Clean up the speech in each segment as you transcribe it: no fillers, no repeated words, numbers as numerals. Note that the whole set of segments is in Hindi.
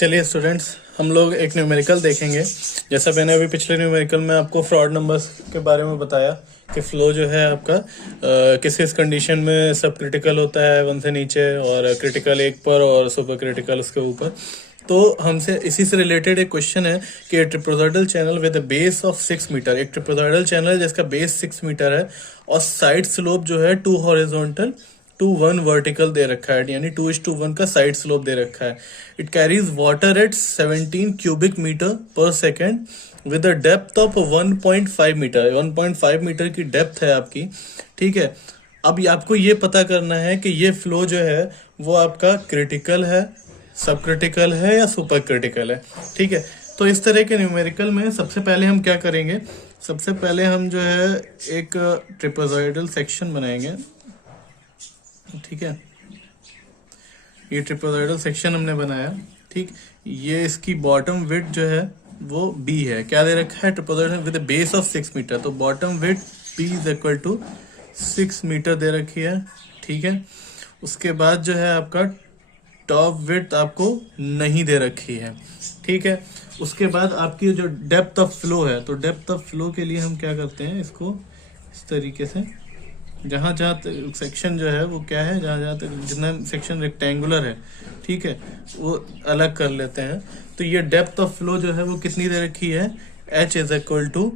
चलिए स्टूडेंट्स, हम लोग एक न्यूमेरिकल देखेंगे। जैसा मैंने अभी पिछले न्यूमेरिकल में आपको फ्रॉड नंबर्स के बारे में बताया कि फ्लो जो है आपका किस किस कंडीशन में सब क्रिटिकल होता है 1 से नीचे, और क्रिटिकल 1 पर और सुपर क्रिटिकल उसके ऊपर। तो हमसे इसी से रिलेटेड एक क्वेश्चन है कि trapezoidal channel with base of 6 metre, एक ट्रिपोजॉइडल चैनल जिसका बेस 6 मीटर है और साइड स्लोप जो है 2 हॉरिजॉन्टल 2:1 वर्टिकल दे रखा है, यानी 2:1 का साइड स्लोप दे रखा है। It carries water at 17 cubic metre per second with a depth of 1.5 metre. 1.5 metre की डेप्थ है आपकी, ठीक है। अब आपको ये पता करना है कि ये फ्लो जो है वो आपका क्रिटिकल है, सब क्रिटिकल है या सुपर क्रिटिकल है, ठीक है। तो इस तरह के न्यूमेरिकल में सबसे पहले हम क्या करेंगे, सबसे पहले हम जो है एक ट्रिपोजॉइडल सेक्शन बनाएंगे, ठीक है। ये ट्रिपोजॉइडल सेक्शन हमने बनाया, ठीक। ये इसकी बॉटम विड्थ जो है वो b है। क्या दे रखा है, trapezoidal with a base of 6 metre, तो bottom width b is equal to 6 metre दे रखी है, ठीक है। उसके बाद जो है आपका टॉप विड्थ आपको नहीं दे रखी है, ठीक है। उसके बाद आपकी जो डेप्थ ऑफ फ्लो है, तो डेप्थ ऑफ फ्लो के लिए हम क्या करते हैं, इसको इस तरीके से जहाँ जहाँ सेक्शन जो है वो क्या है, जहाँ जहाँ तक जितना सेक्शन रेक्टेंगुलर है, ठीक है, वो अलग कर लेते हैं। तो ये डेप्थ ऑफ फ्लो जो है वो कितनी दे रखी है, h is equal to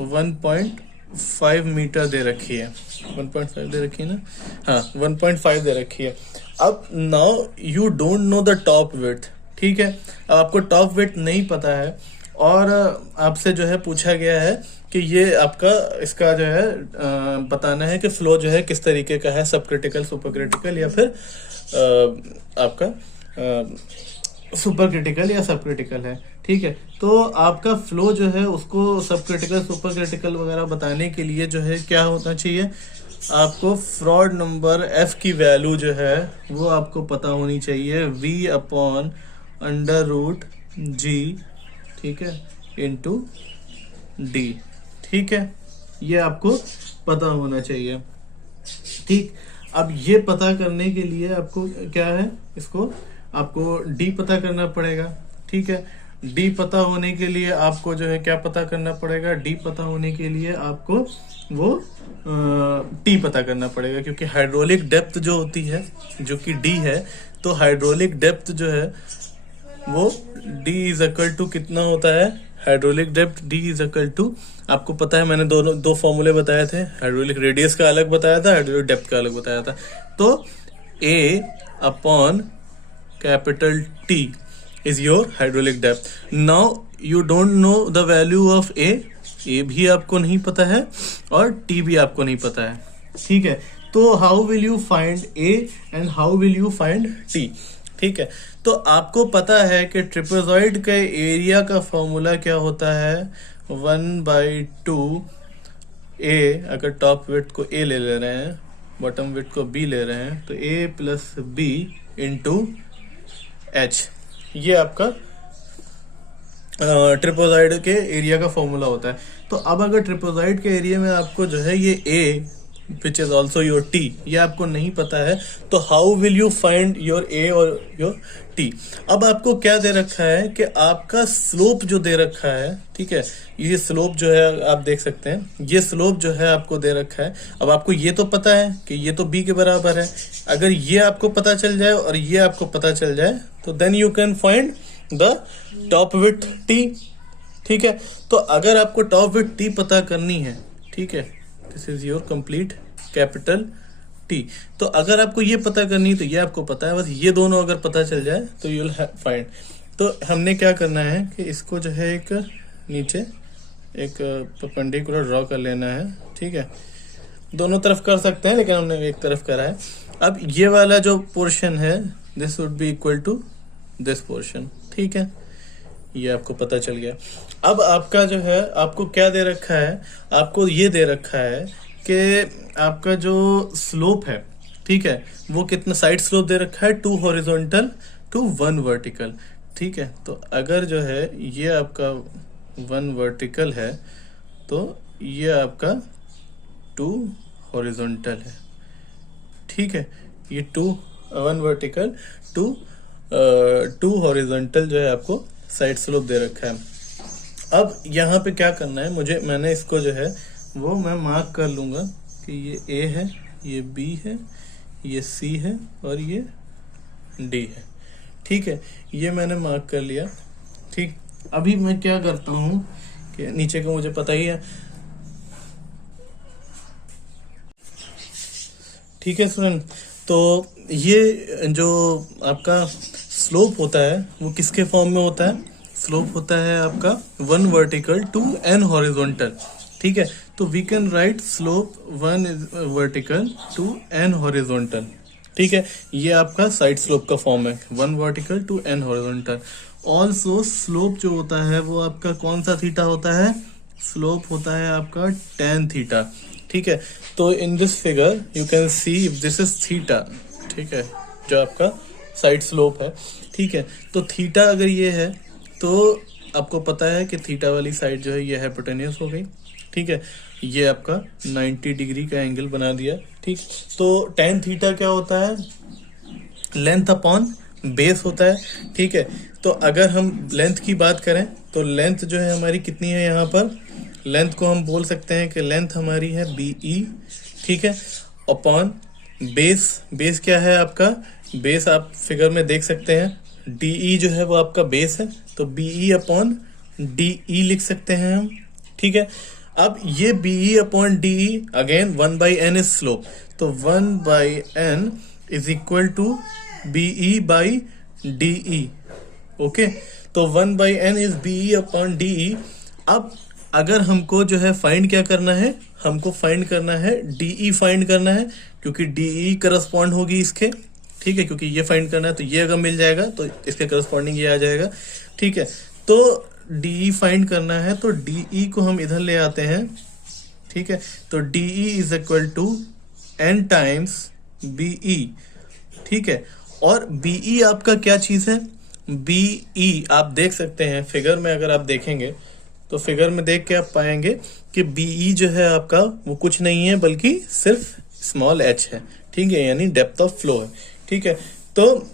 1.5 metre दे रखी है। 1.5 दे रखी है ना, हाँ 1.5 दे रखी है। अब now you don't know the top width, ठीक है। अब आपको टॉप विड्थ नहीं पता है और आपसे जो है पूछा गया है कि ये आपका इसका जो है बताना है कि फ्लो जो है किस तरीके का है, सब क्रिटिकल, सुपर क्रिटिकल या फिर आपका सुपर क्रिटिकल या सब क्रिटिकल है, ठीक है। तो आपका फ्लो जो है उसको सब क्रिटिकल, सुपर क्रिटिकल वगैरह बताने के लिए जो है क्या होना चाहिए, आपको फ्रॉड नंबर f की वैल्यू जो है वो आपको पता होनी चाहिए, v/√g, ठीक है, इंटू डी, ठीक है। ये आपको पता होना चाहिए, ठीक। अब ये पता करने के लिए आपको क्या है, इसको आपको डी पता करना पड़ेगा, ठीक है। डी पता होने के लिए आपको जो है क्या पता करना पड़ेगा, डी पता होने के लिए आपको वो टी पता करना पड़ेगा, क्योंकि हाइड्रोलिक डेप्थ जो होती है जो कि डी है, तो हाइड्रोलिक डेप्थ जो है वो d इज इक्वल टू कितना होता है, hydraulic depth d is equal to, आपको पता है मैंने दो फॉर्मूले बताए थे, हाइड्रोलिक रेडियस का अलग बताया था, हाइड्रोलिक डेप्थ का अलग बताया था। तो a upon capital T is your hydraulic depth. Now you don't know the value of a भी आपको नहीं पता है और t भी आपको नहीं पता है, ठीक है। तो how will you find a and how will you find t, ठीक है। तो आपको पता है कि ट्रिपोजॉइड के एरिया का फॉर्मूला क्या होता है, 1/2 a, अगर टॉप विड्थ को a ले रहे हैं, बॉटम विड्थ को b ले रहे हैं, तो a plus b into h, ये आपका ट्रिपोजॉइड के एरिया का फॉर्मूला होता है। तो अब अगर ट्रिपोजॉइड के एरिया में आपको जो है ये a which is also your t, ये आपको नहीं पता है, तो how will you find your a और योर t। अब आपको क्या दे रखा है कि आपका स्लोप जो दे रखा है, ठीक है, ये स्लोप जो है आप देख सकते हैं, ये स्लोप जो है आपको दे रखा है। अब आपको ये तो पता है कि ये तो b के बराबर है, अगर ये आपको पता चल जाए और ये आपको पता चल जाए तो then you can find the top width t, ठीक है। तो अगर आपको टॉप विड्थ t पता करनी है, ठीक है, this is your complete capital T। तो अगर आपको ये पता करनी है तो ये आपको पता है, बस ये दोनों अगर पता चल जाए तो यू विल फाइंड। तो हमने क्या करना है कि इसको जो है एक नीचे एक परपेंडिकुलर ड्रॉ कर लेना है, ठीक है। दोनों तरफ कर सकते हैं लेकिन हमने एक तरफ करा है। अब ये वाला जो पोर्शन है, this would be equal to this portion, ठीक है, ये आपको पता चल गया। अब आपका जो है आपको क्या दे रखा है, आपको ये दे रखा है कि आपका जो स्लोप है, ठीक है, वो कितना साइड स्लोप दे रखा है, 2 हॉरिजॉन्टल टू 1 वर्टिकल, ठीक है। तो अगर जो है ये आपका 1 वर्टिकल है तो ये आपका 2 हॉरिजॉन्टल है, ठीक है। ये 1 वर्टिकल 2 टू हॉरिजॉन्टल जो है आपको साइड स्लोप दे रखा है। अब यहाँ पे क्या करना है मुझे, मैंने इसको जो है वो मैं मार्क कर लूंगा कि ये ए है, ये बी है, ये सी है और ये डी है। ठीक है, ये मैंने मार्क कर लिया। ठीक, अभी मैं क्या करता हूँ कि नीचे का मुझे पता ही है। ठीक है स्टूडेंट, तो ये जो आपका स्लोप होता है वो किसके फॉर्म में होता है? स्लोप होता है आपका one vertical to N horizontal. ठीक है, तो we can write slope one vertical to N horizontal. ठीक है, ये आपका साइड स्लोप का फॉर्म है, one vertical to N horizontal. Also slope जो होता है वो आपका कौन सा थीटा होता है? स्लोप होता है आपका tan थीटा। ठीक है, तो इन this figure you can see this is theta. ठीक है, जो आपका साइड स्लोप है। ठीक है, तो थीटा अगर ये है तो आपको पता है कि थीटा वाली साइड जो है ये हाइपोटेन्यूस हो गई। ठीक है, ये आपका 90 डिग्री का एंगल बना दिया। ठीक, तो tan थीटा क्या होता है? लेंथ अपॉन बेस होता है। ठीक है, तो अगर हम लेंथ की बात करें तो लेंथ जो है हमारी कितनी है? यहाँ पर लेंथ को हम बोल सकते हैं कि लेंथ हमारी है BE। ठीक है, अपॉन बेस। बेस क्या है आपका? बेस आप फिगर में देख सकते हैं, DE जो है वो आपका बेस है, तो BE अपॉन DE लिख सकते हैं हम। ठीक है, अब ये BE upon DE again 1/n is slope, तो 1/n is equal to BE by DE। Okay, तो 1/n is BE upon DE। अब अगर हमको जो है फाइंड क्या करना है? हमको फाइंड करना है DE फाइंड करना है, क्योंकि DE करस्पॉन्ड होगी इसके। ठीक है, क्योंकि ये फाइंड करना है तो ये अगर मिल जाएगा तो इसके करस्पॉन्डिंग ये आ जाएगा। ठीक है, तो DE फाइंड करना है तो DE को हम इधर ले आते हैं। ठीक है, तो DE is equal to n times BE। ठीक है, और BE आपका क्या चीज है? BE आप देख सकते हैं फिगर में, अगर आप देखेंगे तो फिगर में देख के आप पाएंगे कि BE जो है आपका वो कुछ नहीं है बल्कि सिर्फ स्मॉल h है। ठीक है, यानी डेप्थ ऑफ फ्लो है। ठीक है, तो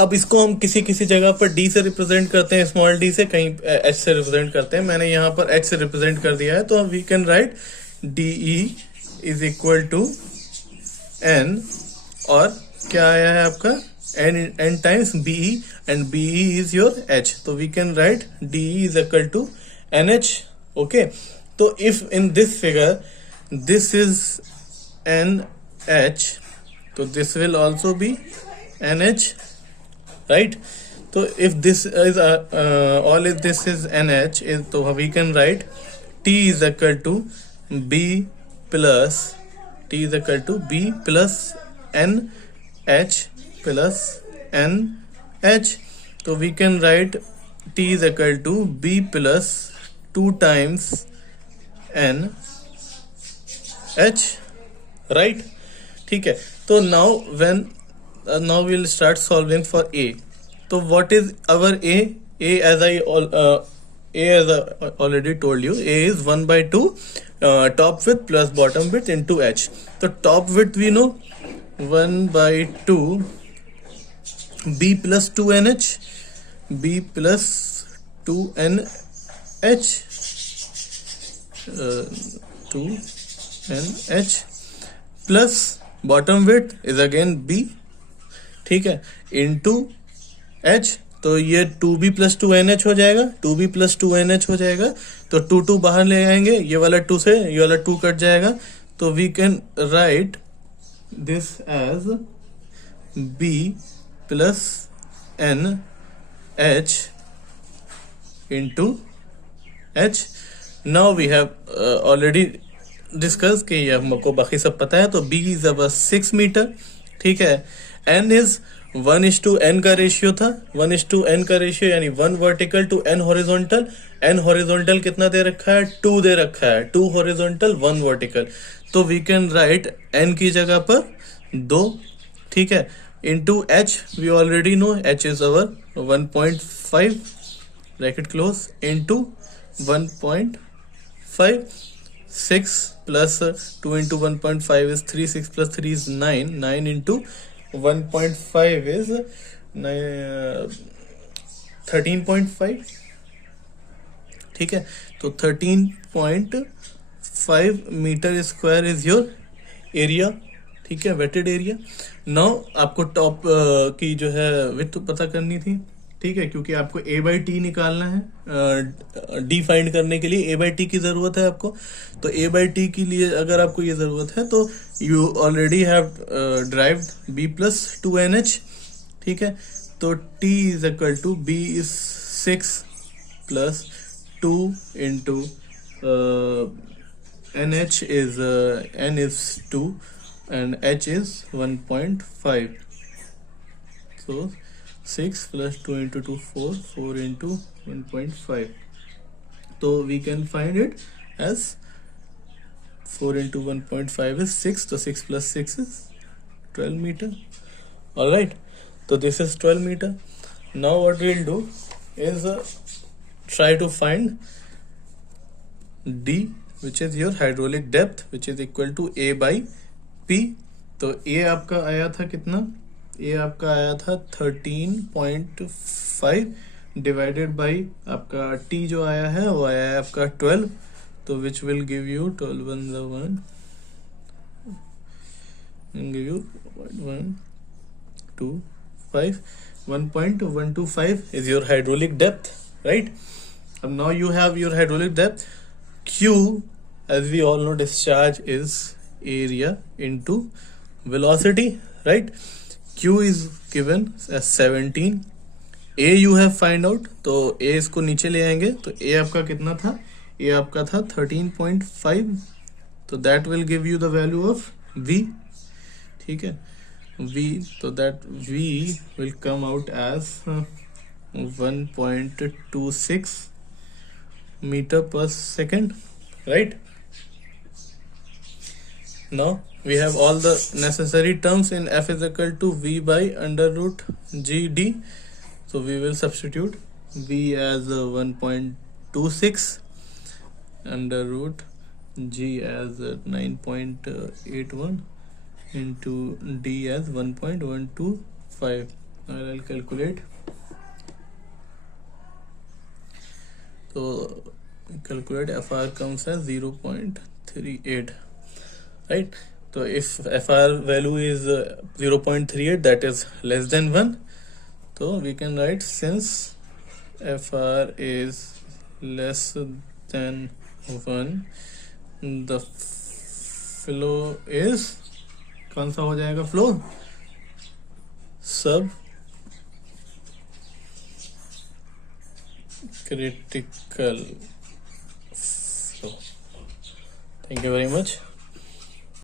अब इसको हम किसी किसी जगह पर D से रिप्रेजेंट करते हैं, स्मॉल d से, कहीं h से रिप्रेजेंट करते हैं। मैंने यहाँ पर h से रिप्रेजेंट कर दिया है, तो we can write DE is equal to n, और क्या आया है आपका? n times BE, and BE is your h, तो we can write DE is equal to NH। Okay, तो if in this figure this is NH, तो this will also be NH, right? तो if this is all if this is NH, तो we can write T is equal to B plus T is equal to B plus NH plus NH। तो we can write T is equal to B plus 2 times NH, right? ठीक है, तो now when now we'll start solving for A. So what is our A? A as I already told you, A is 1/2 top width plus bottom width into h. So top width we know 1/2 B plus 2NH, B plus 2NH, 2NH plus bottom width is again B, ठीक है, into H, तो ये 2B plus 2NH हो जाएगा, 2B plus 2NH हो जाएगा, तो 2 बाहर ले आएंगे, ये वाला 2 से ये वाला 2 कट जाएगा, तो we can write this as B plus NH into H. Now we have already discuss कि ये हमको बाकी सब पता है, तो B इज अब 6 मीटर, ठीक है, N इज 1:n का रेशियो था, 1:n का रेशियो यानी 1 vertical to n horizontal, n horizontal कितना दे रखा है? 2 दे रखा है, 2 हॉरिजॉन्टल 1 वर्टिकल, तो वी कैन राइट n की जगह पर 2, ठीक है, into h, we already know h is our 1.5 bracket close into 1.5, 6 plus 2 into 1.5 is 3, 6 plus 3 is 9, 9 into 1.5 is 13.5, ठीक है। तो 13.5 metre square is your area, ठीक है, वेटेड एरिया। नाउ आपको टॉप की जो है विड्थ पता करनी थी, ठीक है, क्योंकि आपको a बाई टी निकालना है, डी फाइंड करने के लिए a बाई टी की जरूरत है आपको। तो a बाई टी के लिए अगर आपको ये जरूरत है तो you already have derived b plus 2nh, ठीक है। तो t is equal to b is 6 plus 2 into nh is n is 2 and h is 1.5. So 6 plus 2 into 2 4 into 1.5. So we can find it as 4 into 1.5 is 6. So 6 plus 6 is 12 meter. Alright, so this is 12 meter. Now what we'll do is try to find D, which is your hydraulic depth, which is equal to A by P. तो A आपका आया था कितना? A आपका आया था 13.5 डिवाइडेड बाई आपका T जो आया है वो आया है आपका 12, तो which will give you 12 1 give you 1.25 1.125 is your hydraulic depth, right? And now you have your hydraulic depth. Q, as we all know, discharge is area into velocity, right? Q is given as 17. A you have find out, तो A इसको नीचे ले आएंगे, तो A आपका कितना था? A आपका था 13.5, तो that will give you the value of V, ठीक है, V, तो that V will come out as 1.26 meter per second, right? Now we have all the necessary terms in F is equal to V by under root GD. So we will substitute V as 1.26 under root G as 9.81 into D as 1.125. I'll calculate. So calculate FR comes as 0.38. Right, so if FR value is 0.38, that is less than 1, so we can write since FR is less than 1, the flow is, कौन सा हो जाएगा फ्लो? सब critical flow. Thank you very much.